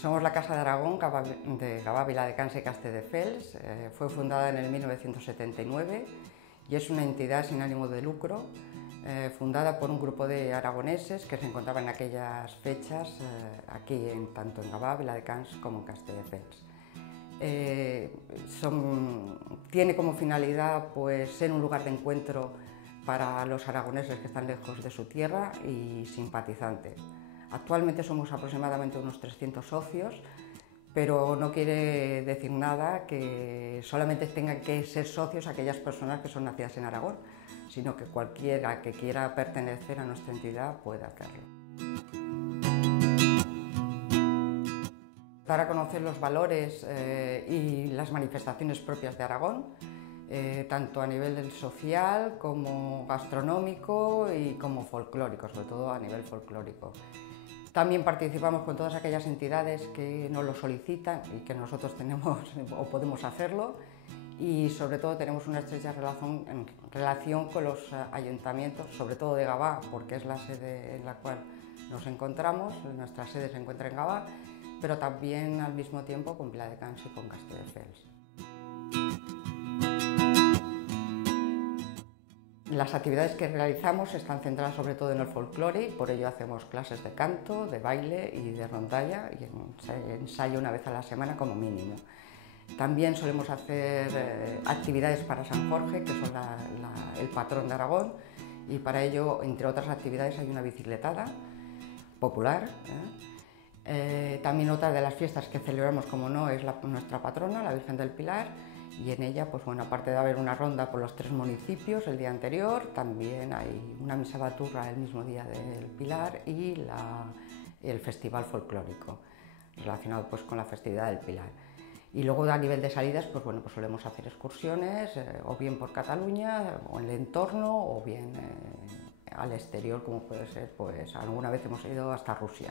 Somos la Casa de Aragón de Gavà, Viladecans y Castelldefels. Fue fundada en el 1979 y es una entidad sin ánimo de lucro, fundada por un grupo de aragoneses que se encontraban en aquellas fechas aquí, tanto en Gavà, Viladecans como en Castelldefels. Tiene como finalidad pues, ser un lugar de encuentro para los aragoneses que están lejos de su tierra y simpatizantes. Actualmente somos aproximadamente unos 300 socios, pero no quiere decir nada que solamente tengan que ser socios aquellas personas que son nacidas en Aragón, sino que cualquiera que quiera pertenecer a nuestra entidad puede hacerlo. Dar a conocer los valores y las manifestaciones propias de Aragón, tanto a nivel social como gastronómico y como folclórico, sobre todo a nivel folclórico. También participamos con todas aquellas entidades que nos lo solicitan y que nosotros tenemos o podemos hacerlo, y sobre todo tenemos una estrecha relación con los ayuntamientos, sobre todo de Gavà, porque es la sede en la cual nos encontramos. Nuestra sede se encuentra en Gavà, pero también al mismo tiempo con Viladecans y con Castelldefels. Las actividades que realizamos están centradas sobre todo en el folclore, y por ello hacemos clases de canto, de baile y de rondalla, y ensayo una vez a la semana como mínimo. También solemos hacer actividades para San Jorge, que es el patrón de Aragón, y para ello, entre otras actividades, hay una bicicletada popular. También otra de las fiestas que celebramos, como no, es nuestra patrona, la Virgen del Pilar, y en ella, pues bueno, aparte de haber una ronda por los 3 municipios el día anterior, también hay una misa baturra el mismo día del Pilar y el festival folclórico relacionado pues con la festividad del Pilar. Y luego a nivel de salidas, pues bueno, pues solemos hacer excursiones, o bien por Cataluña o en el entorno, o bien al exterior, como puede ser, pues alguna vez hemos ido hasta Rusia.